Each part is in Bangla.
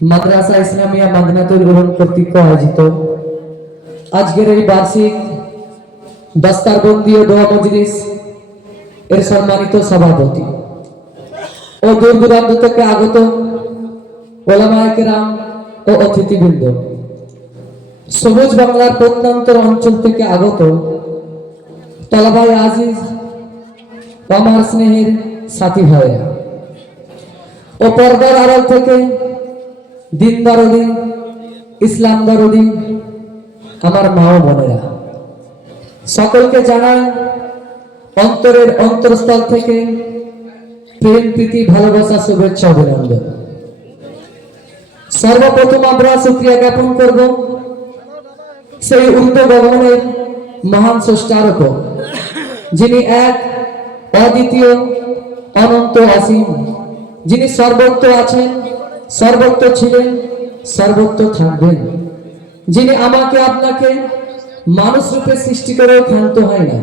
মাদ্রাসা ইসলামিয়া মাদনাতুল উলুম কর্তৃক আয়োজিত আজকের এই বার্ষিক দস্তারবন্দি ও দোয়া মজলিস এর সম্মানিত সভাপতি ও দূর দূরান্ত থেকে আগত ওলামায়ে কেরাম ও অতিথিবৃন্দ, সবুজ বাংলার প্রত্যন্ত অঞ্চল থেকে আগত তলাবায়ে আজিজ আমার স্নেহের সাথী ভাইরা ও পর্দার আড়াল থেকে দিন দরদি ইসলাম দরদি আমার মা ও বোনেরা, সকলকে জানাই অন্তরের অন্তরস্থল থেকে প্রেম প্রীতি ভালোবাসা শুভেচ্ছা অভিনন্দন। সর্বপ্রথম আমরা শুকরিয়া জ্ঞাপন করব সেই উর্দু গগনের মহান স্রষ্টার উপর, যিনি এক অদ্বিতীয় অনন্ত অসীম, যিনি সর্বত্র আছেন, সর্বত্র ছিলেন, সর্বত্র থাকবেন, যিনি আমাকে আপনাকে মানুষ রূপে সৃষ্টি করেও ক্ষান্ত হয় না,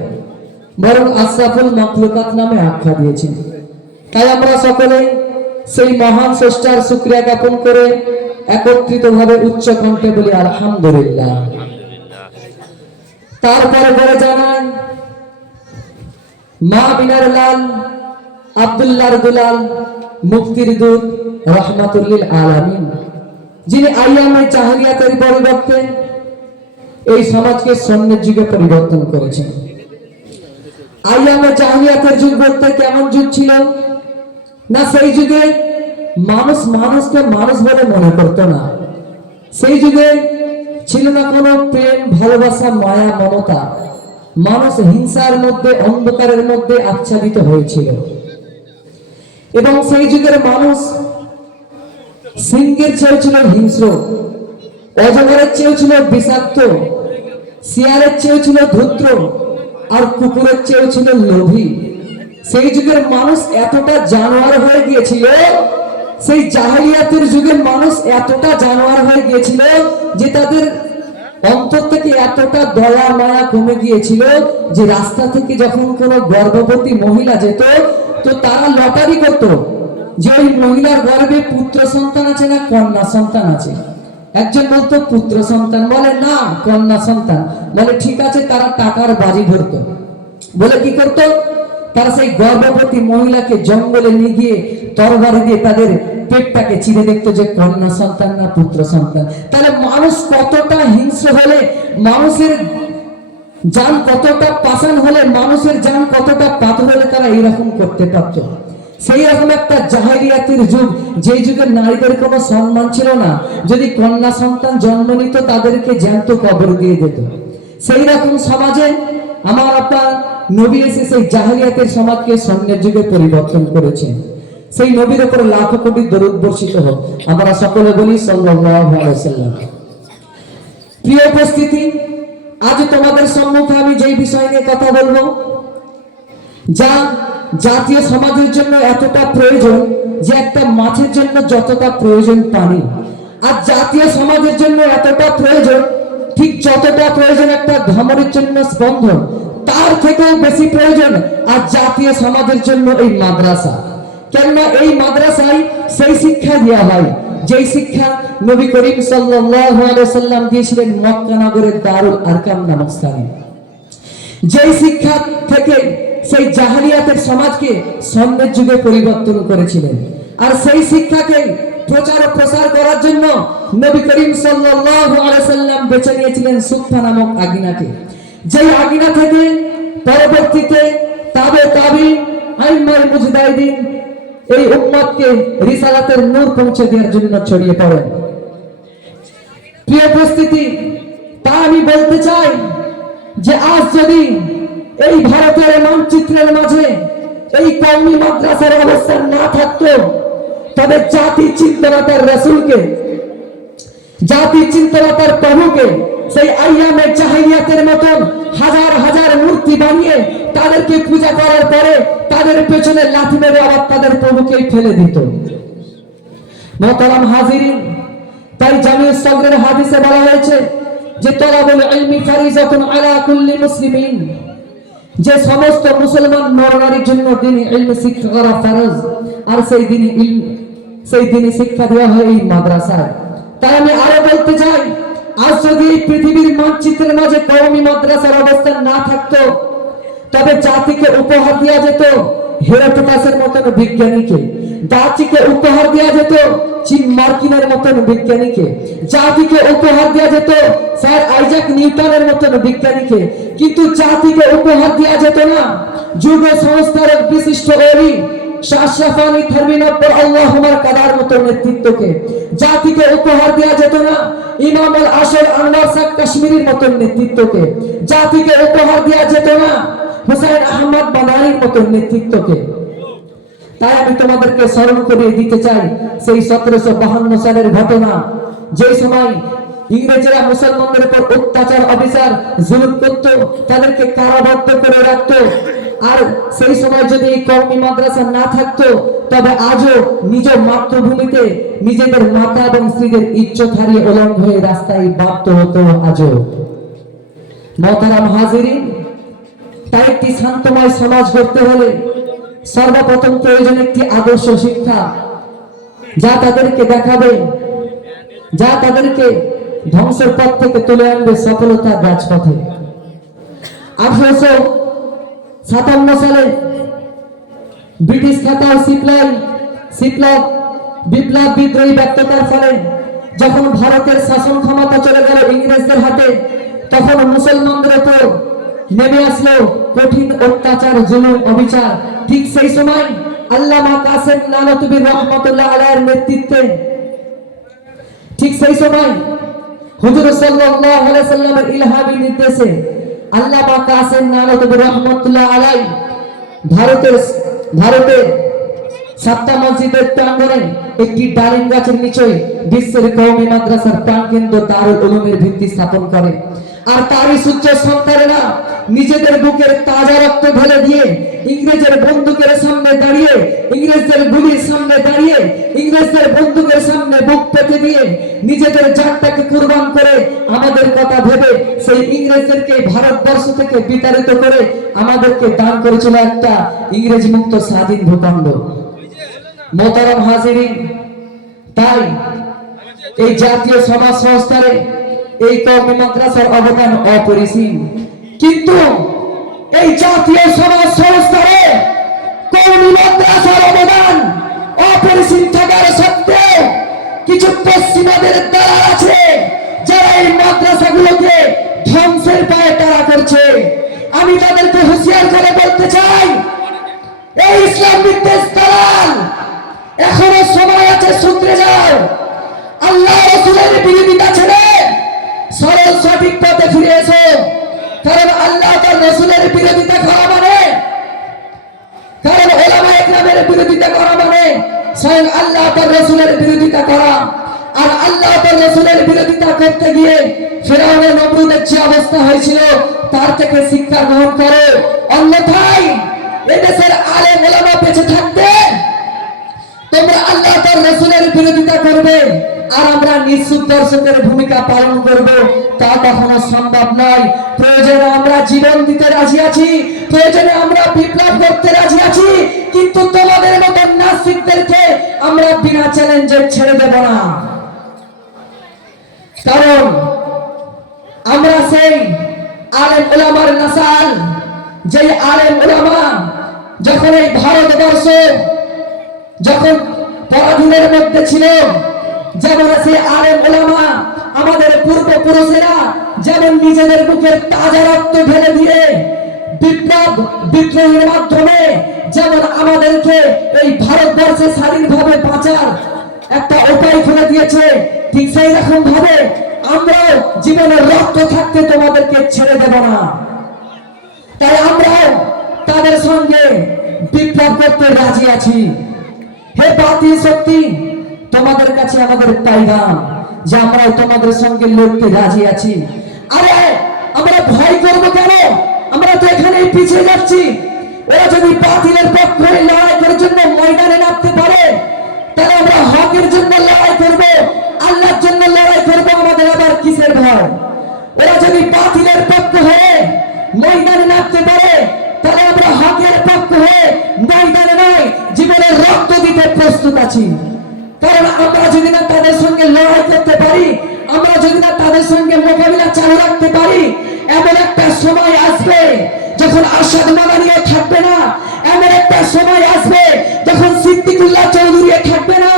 বরং আশরাফুল মাখলুকাত নামে আখ্যা দিয়েছেন। তাই আমরা সকলে সেই মহান স্রষ্টার শুকরিয়া জ্ঞাপন করে একত্রিতভাবে উচ্চ কণ্ঠে বলি আলহামদুলিল্লাহ। তারপরে বলে জানাই মা বিনার লাল আব্দুল্লাহর দুলাল মুক্তির দূত রহমাতুল লিল আলামিন, যিনি আইয়ামে জাহেলিয়াতের পরিবর্তে এই সমাজকে স্বর্ণের যুগে পরিবর্তন করেছেন। আইয়ামে জাহেলিয়াতের যুগ বলতে কেমন যুগ ছিল না, সেই যুগে মানুষ মানুষকে মানুষ বলে মনে করত না। সেই যুগে ছিল না কোনো প্রেম ভালোবাসা মায়া মমতা, মানুষ হিংসার মধ্যে অন্ধকারের মধ্যে আচ্ছাদিত হয়েছিল। এবং সেই যুগের মানুষ সিংহের চেয়েও ছিল হিংস্র, অজগরের চেয়েও ছিল বিষাক্ত, শিয়ালের চেয়েও ছিল ধূর্ত, আর কুকুরের চেয়েও ছিল লোভী। সেই যুগের মানুষ এতটা জানোয়ার হয়ে গিয়েছিল, সেই জাহেলিয়াতের যুগের মানুষ এতটা জানোয়ার হয়ে গিয়েছিল যে তাদের অন্তর থেকে এতটা দয়া মায়া কমে গিয়েছিল যে রাস্তা থেকে যখন কোনো গর্ভবতী মহিলা যেত তো তারা লটারি করত যে ওই মহিলার গর্ভে পুত্র সন্তান আছে না কন্যা সন্তান আছে। একজন বলতো পুত্র সন্তান, বলে না কন্যা সন্তান, বলে ঠিক আছে। তারা টাকার বাজি ধরত, বলে কি করত, তারা সেই গর্ভবতী মহিলাকে জঙ্গলে নিয়ে গিয়ে তরবারি দিয়ে তাদের পেটটাকে চিরে দেখতো যে কন্যা সন্তান না পুত্র সন্তান। তাহলে মানুষ কতটা হিংস্র হলে, মানুষের জান কতটা পাষাণ হলে, মানুষের জান কতটা পাথর হলে তারা এইরকম করতে পারত। সেই রকম একটা জাহেলিয়াতের যুগ, যেই যুগে নারীদের কোনো সম্মান ছিল না, যদি কন্যা সন্তান জন্ম নিত তাদেরকে জ্যান্ত কবর দিয়ে দিত। সেই রকম সমাজে আমার আপনার নবী এসে সেই জাহেলিয়াতের সমাজকে স্বর্ণের যুগে পরিবর্তন করেছেন। সেই নবীর উপর লাখো কোটি দরুদ বর্ষিত হোক। আমরা সকলে বলি সাল্লাল্লাহু আলাইহি ওয়াসাল্লাম। প্রিয় উপস্থিতি, আজ তোমাদের সম্মুখে আমি যেই বিষয় নিয়ে কথা বলবো, যা জাতীয় সমাজের জন্য এতটা প্রয়োজন যে একটা মাছের জন্য যতটা প্রয়োজন পানি, আর জাতীয় সমাজের জন্য এতটা প্রয়োজন, ঠিক যতটা প্রয়োজন একটা ধমনীর জন্য স্পন্দন, তার থেকেও বেশি প্রয়োজন আর জাতীয় সমাজের জন্য এই মাদ্রাসা। কেননা এই মাদ্রাসায় সেই শিক্ষা দেওয়া হয় যেই শিক্ষা নবী করিম সাল্লাল্লাহু আলাইহি ওয়াসাল্লাম দিয়েছিলেন মক্কা নগরের দারুল আরকাম নামক স্থানে। যেই শিক্ষা থেকে সেই জাহেলিয়াতের সমাজকে স্বর্ণের যুগে পরিবর্তন করেছিলেন, আর সেই শিক্ষাকে প্রচার ও প্রসার করার জন্য নবী করিম সাল্লাল্লাহু আলাইহি ওয়াসাল্লাম বেছে নিয়েছিলেন সুফা নামক আগিনাকে। যেই আগিনা থেকে পরবর্তীতে তাবে তাবি আইম্মায়ে মুজতাহিদিন এই উম্মতকে রিসালাতের নূর পৌঁছে দেওয়ার জন্য ছড়িয়ে পড়েন। প্রিয় উপস্থিতি, তা আমি বলতে চাই যে আজ যদি এই ভারতের মানচিত্রের মাঝে এই কওমি মাদ্রাসার অবস্থান না থাকতো, তবে জাতি চিন্তার রাসূলকে, জাতি চিন্তার প্রভুকে সেই আইয়ামে জাহেলিয়াতের মতন হাজার হাজার মূর্তি বানিয়ে তাদেরকে পূজা করার পরে তাদের পেছনে লাথি মেরে আবার তাদের প্রভুকে ফেলে দিত। মুহতারাম হাজিরিন, তাই জামিউস সাগরের হাদিসে বলা হয়েছে যে তলাবুল ইলমি ফারিজাতুন আলা কুল্লি মুসলিমিন, যে সমস্ত মুসলমান নর নারীর জন্য দ্বীনি ইলম শিক্ষা করা ফরজ, আর সেই দ্বীনি ইলম সেই দিনই শিক্ষা দেওয়া হয় এই মাদ্রাসায়। তাই আমি আরো বলতে চাই, আজ যদি এই পৃথিবীর মানচিত্রের মাঝে কওমি মাদ্রাসার অবস্থান না থাকতো, তবে জাতিকে উপহার দেওয়া যেত হেরাটোটাসের মতন বিজ্ঞানীকে, জাতিকে উপহার দেওয়া যেত চীন মার্কিনের মতন বিজ্ঞানীকে, জাতিকে উপহার দেওয়া যেত স্যার আইজাক নিউটনের মতন বিজ্ঞানীকে, কিন্তু জাতিকে উপহার দেওয়া যেত না যুগ সংস্কারক বিশিষ্ট ওলি শাহশাফানি থারমিনাব্বর আল্লাহুমার কাদার মতো নেতৃত্বকে, জাতিকে উপহার দেওয়া যেত না ইমাম আল আশর আনোয়ার শাহ কাশ্মীরির মতো নেতৃত্বকে, জাতিকে উপহার দেওয়া যেত না হুসাইন আহমদ বাদানির মতো নেতৃত্বকে। তাই আমি তোমাদেরকে স্মরণ করিয়ে দিতে চাই সেই 1752 সালের ঘটনা, যে সময় ইংরেজরা মুসলমানদের উপর অত্যাচার অবিচার জুলুম করত, তাদেরকে কারাবদ্ধ করে রাখত। আর সেই সময় যদি এই কওমি মাদ্রাসা না থাকতো, তবে আজও নিজ মাতৃভূমিতে নিজেদের মাতা এবং স্ত্রীদের ইজ্জত হারিয়ে উলঙ্গ হয়ে রাস্তায় বাধ্য হতো আজও। মোহতারাম হাজিরিন, তাই একটি শান্তময় সমাজ গড়তে হলে সর্বপ্রথম প্রয়োজন একটি আদর্শ শিক্ষা, যা তাদেরকে দেখাবে, যা তাদেরকে ধ্বংসের পথ থেকে তুলে আনবে সফলতার রাজপথে। 1857 সালে ব্রিটিশ খাতা সিপ্লব বিপ্লব বিদ্রোহী ব্যর্থতার ফলে যখন ভারতের শাসন ক্ষমতা চলে গেল ইংরেজদের হাতে, তখন মুসলমানদের উপর নেমে আসলো কঠিন অত্যাচার জুলুম অবিচার। ঠিক সেই সময় আল্লামা কাসেম নানতুবি রহমাতুল্লাহ আলাইহির নেতৃত্বে, ঠিক সেই সময় হুজুর সাল্লাল্লাহু আলাইহি সাল্লামের ইলহামি নির্দেশে আল্লামা কাসেম নানতুবি রহমাতুল্লাহ আলাইহি ভারতের সাতটা মসজিদের প্রাঙ্গণে একটি ডালিম গাছের নিচে বিশ্বের কওমি মাদ্রাসার প্রাণকেন্দ্র দারুল উলুমের ভিত্তি স্থাপন করে। আর তারই সূর্য সন্তানেরা নিজেদের বুকের তাজা রক্ত ঢেলে দিয়ে ইংরেজের বন্দুকের সামনে দাঁড়িয়ে, ইংরেজদের গুলির সামনে দাঁড়িয়ে, ইংরেজদের বন্দুকের সামনে বুক পেতে দিয়ে নিজেদের জানটাকে কুরবান করে আমাদের কথা ভেবে সেই ইংরেজদেরকে ভারতবর্ষ থেকে বিতাড়িত করে আমাদেরকে দান করেছিল একটা ইংরেজ মুক্ত স্বাধীন ভূখণ্ড। মোহতারাম হাজিরিন, তাই এই জাতীয় সমাজ সংস্কারে এই কওমি মাদ্রাসার অবদান অপরিসীম। কিন্তু এই জাতীয় সমাজ সংস্কারে কওমি মাদ্রাসার অবদান অপরিসীম থাকার সত্ত্বেও কিছু পশ্চিমাদের দালাল আছে যারা এই মাদ্রাসাগুলোকে ধ্বংসের পায়ে তাড়া করছে। আমি তাদেরকে হুঁশিয়ার করে বলতে চাই, এই ইসলাম বিদ্বেষ দালাল, এখনো সময় আছে, শুধরে যাও। আল্লাহ রাসূলের বিরোধিতা ছেড়ে সরল সঠিক পথে ফিরে এসো। কারণ আল্লাহ তার রাসূলের বিরোধিতা করা মানে, কারণ উলামা ইকরামের বিরোধিতা করা মানে স্বয়ং আল্লাহ তার রাসূলের বিরোধিতা করা। আর আল্লাহ তার রাসূলের বিরোধিতা করতে গিয়ে ফিরআউনের নমরুদের যে অবস্থা হয়েছিল তার থেকে শিক্ষা গ্রহণ করো, অন্যথায় এদেশের আলেম উলামা বেঁচে থাকতে তোমরা আল্লাহ তার রাসূলের বিরোধিতা করবে আর আমরা নিঃসুপ দর্শকের ভূমিকা পালন করব, তা কখনো সম্ভব নয়। প্রয়োজনে আমরা জীবন দিতে রাজি আছি, প্রয়োজনে আমরা বিপ্লব করতে রাজি আছি, কিন্তু তোমাদের মতো নাস্তিকদেরকে আমরা বিনা চ্যালেঞ্জে ছেড়ে দেব না। কারণ আমরা সেই আলেম উলামার নাসাল, যে আলেম উলামা যখন এই ভারতবর্ষ যখন পরাধীনের মধ্যে ছিল, যেমন সেই আলেম উলামা আমাদের পূর্বপুরুষেরা যেমন নিজেদের বুকের তাজা রক্ত ঢেলে দিয়ে বিদ্রোহের মাধ্যমে যেমন আমাদেরকে এই ভারতবর্ষে স্বাধীনভাবে বাঁচার একটা উপায় খুলে দিয়েছে, ঠিক সেই রকম ভাবে আমরা জীবনের রক্ত থাকতে তোমাদেরকে ছেড়ে দেব না। তাই আমরা তাদের সঙ্গে বিপ্লব করতে রাজি আছি। হে বাতিল শক্তি, তোমাদের কাছে আমাদের পাইগাম যে আমরা তোমাদের সঙ্গে লড়তে রাজি আছি। আরে আমরা ভয় করবো কেন? আমরা তো এখানেই পিছিয়ে যাচ্ছি। ওরা যদি বাতিলের পক্ষে লড়াই করার জন্য ময়দানে নামতে পারে, তাহলে আমরা হকের জন্য লড়াই করব, আল্লাহর জন্য লড়াই করব, আমাদের আবার কিসের ভয়? ওরা যদি বাতিলের পক্ষ হয়ে ময়দানে নামতে পারে, তাহলে আমরা হকের পক্ষ হয়ে ময়দানে নয় জীবনের রক্ত দিতে প্রস্তুত আছি। পারি, আমরা যদি না তাদের সঙ্গে মোকাবিলা চালু রাখতে পারি, এমন একটা সময় আসবে যখন আসাদ মাদানিও থাকবে না, এমন একটা সময় আসবে যখন সিদ্দিকুল্লাহ চৌধুরী থাকবে না,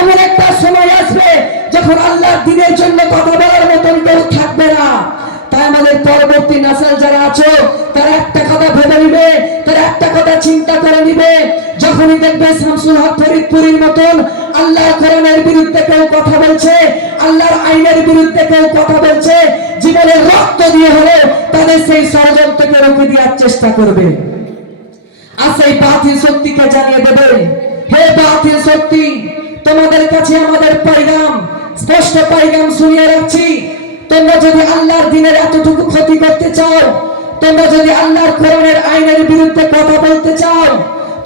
এমন একটা সময় আসবে যখন আল্লাহর দ্বীনের জন্য কথা বলার মতন কেউ থাকবে না। তাই আমাদের পরবর্তী নাসল যারা আছো তারা একটা কথা ভেবে নিবে, তারা একটা কথা চিন্তা করে নিবে, যখনই দেখবে শামসুল হক ফরিদপুরীর মতন আল্লাহর কোরআনের বিরুদ্ধে কেউ কথা বলছে, আল্লাহর আইনের বিরুদ্ধে কেউ কথা বলছে, জীবনের রক্ত দিয়ে হলে তাদের সেই ষড়যন্ত্রকে রুখে দেওয়ার চেষ্টা করবে। আর সেই বাতিল শক্তিকে জানিয়ে দেবে, হে বাতিল শক্তি, তোমাদের কাছে আমাদের পয়গাম, স্পষ্ট পয়গাম শুনিয়ে রাখছি, তোমরা যদি আল্লাহর দ্বীনের এতটুকু ক্ষতি করতে চাও, তোমরা যদি আল্লাহর কোরআনের আইনের বিরুদ্ধে কথা বলতে চাও,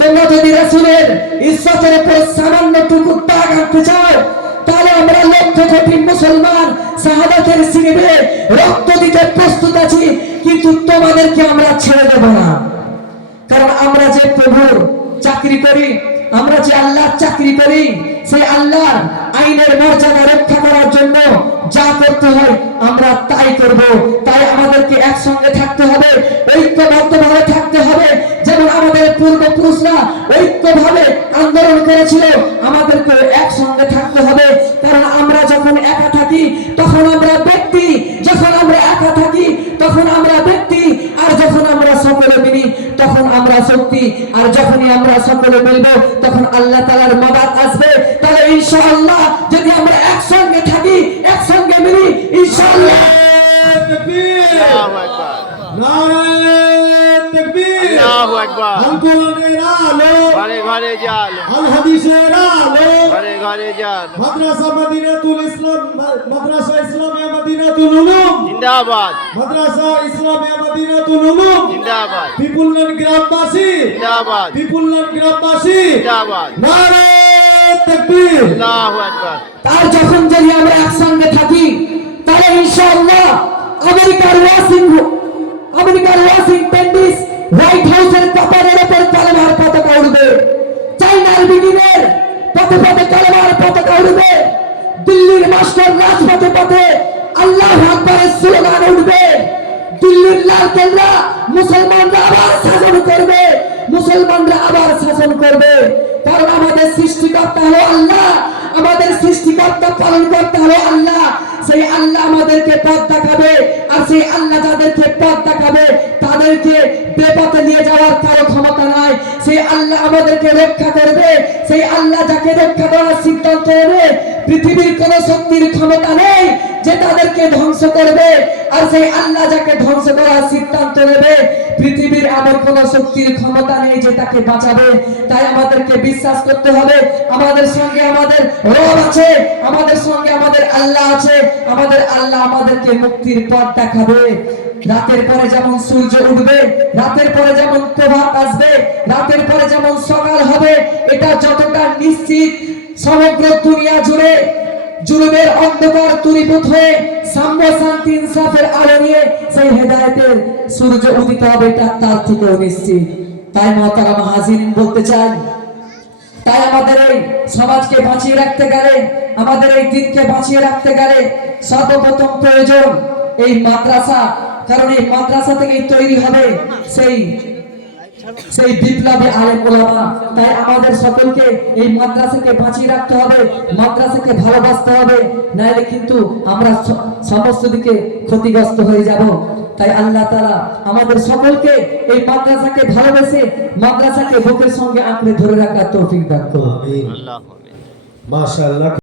তোমরা যদি রাসূলের ইজ্জতের উপর সামান্যটুকু দাগ আনতে চাও, তাহলে আমরা লক্ষ কোটি মুসলমান শাহাদাতের সিঁড়িতে রক্ত দিতে প্রস্তুত আছি, কিন্তু তোমাদেরকে আমরা ছেড়ে দেব না। কারণ আমরা যে প্রভুর চাকরি করি, আমরা যে আল্লাহর চাকরি করি, সেই আল্লাহর আইনের মর্যাদা রক্ষা করার জন্য যা করতে হয় আমরা তাই করব। তাই আমাদেরকে একসঙ্গে থাকতে হবে, ঐক্যবদ্ধভাবে থাকতে হবে। যেমন আমাদের পূর্বপুরুষরা ঐক্যভাবে আন্দোলন করেছিল, আমাদেরকে একসঙ্গে থাকতে হবে। কারণ আমরা যখন একা থাকি তখন আমরা ব্যক্তি, যখন আমরা একা থাকি তখন আমরা ব্যক্তি, আর যখন আমরা সকলে মিলি তখন আমরা শক্তি। আর যখনই আমরা সকলে মিলব তখন আল্লাহ তাআলার মদদ আসবে। তাহলে ইনশাআল্লাহ যদি আমরা একসঙ্গে থাকি, একসঙ্গে মিলি, ইনশাআল্লাহ তাকবীর, আল্লাহু আকবার, নারে তাকবীর, আল্লাহু আকবার। আল কোরআনের আলো ঘরে ঘরে জালো, আল হাদিসের আলো ঘরে ঘরে জালো। মাদ্রাসা মদিনাতুল ইসলাম, মাদ্রাসা ইসলামিয়া মদিনাতুল উলুম জিন্দাবাদ, মাদ্রাসা ইসলামিয়া মদিনাতুল উলুম জিন্দাবাদ। পিপুলন গ্রামবাসী জিন্দাবাদ, পিপুলন গ্রামবাসী জিন্দাবাদ, নারে তাকবীর, আল্লাহু আকবার। তার যখন যদি আমরা একসঙ্গে থাকি তাহলে ইনশাআল্লাহ আমেরিকার ওয়াশিংটন ডিসি হোয়াইট হাউসের কপালের উপর কালেমার পতাকা উড়বে, চাইনার বিডিনের পথে পথে কালেমার পতাকা উড়বে, দিল্লির মাস্টার রাজপথে পথে আল্লাহু আকবারের স্লোগান উঠবে, দিল্লির লালকেল্লা মুসলমানরা আবার শাসন করবে, মুসলমানরা আবার শাসন করবে। কারণ আমাদের সৃষ্টিকর্তা হলো আল্লাহ, আমাদের সৃষ্টিকর্তা পালন করতে হলো আল্লাহ। সেই আল্লাহ আমাদেরকে পথ দেখাবে, আর সেই আল্লাহ যাদেরকে পথ দেখাবে তাদেরকে বেপথে নিয়ে যাওয়ার কারো ক্ষমতা নাই। সেই আল্লাহ আমাদেরকে রক্ষা করবে, সেই আল্লাহ যাকে রক্ষা করার সিদ্ধান্ত নেবে পৃথিবীর কোন শক্তির ক্ষমতা নেই যে তাদেরকে ধ্বংস করবে। আর সেই আল্লাহ যাকে ধ্বংস করার সিদ্ধান্ত নেবে পৃথিবীর এমন কোন শক্তির ক্ষমতা নেই যে তাকে বাঁচাবে। তাই আমাদেরকে বিশ্বাস করতে হবে আমাদের সঙ্গে আমাদের রব আছে, আমাদের সঙ্গে আমাদের আল্লাহ আছে, আমাদের আল্লাহ আমাদেরকে মুক্তির পথ দেখাবে। রাতের পরে যেমন সূর্য উঠবে, রাতের পরে যেমন প্রভাত আসবে, রাতের পরে যেমন সকাল হবে, এটা যতটা নিশ্চিত সমগ্র দুনিয়া জুড়ে জুলুমের অন্ধকার দূরীভূত হয়ে সাম্য শান্তি ইনসাফের আলো নিয়ে সেই হেদায়েতের সূর্য উদিত হবে, এটা তার থেকেও নিশ্চিত। তাই মহতারাম হাজিরিন বলতে চাই, তাই আমাদের এই সমাজকে বাঁচিয়ে রাখতে গেলে, আমাদের এই দিনকে বাঁচিয়ে রাখতে গেলে সর্বপ্রথম প্রয়োজন এই মাদ্রাসা। কারণ এই মাদ্রাসা থেকেই তৈরি হবে সেই বিপ্লবী আলেম ওলামা। তাই আমাদের সকলকে এই মাদ্রাসাকে বাঁচিয়ে রাখতে হবে, মাদ্রাসাকে ভালোবাসতে হবে, নাইলে কিন্তু আমরা সমস্ত দিকে ক্ষতিগ্রস্ত হয়ে যাব। তাই আল্লাহ তাআলা আমাদের সকলকে এই মাদ্রাসাকে ভালোবেসে মাদ্রাসাকে বুকের সঙ্গে আঁকড়ে ধরে রাখার তৌফিক দান করুন। আমিন, মাশাআল্লাহ।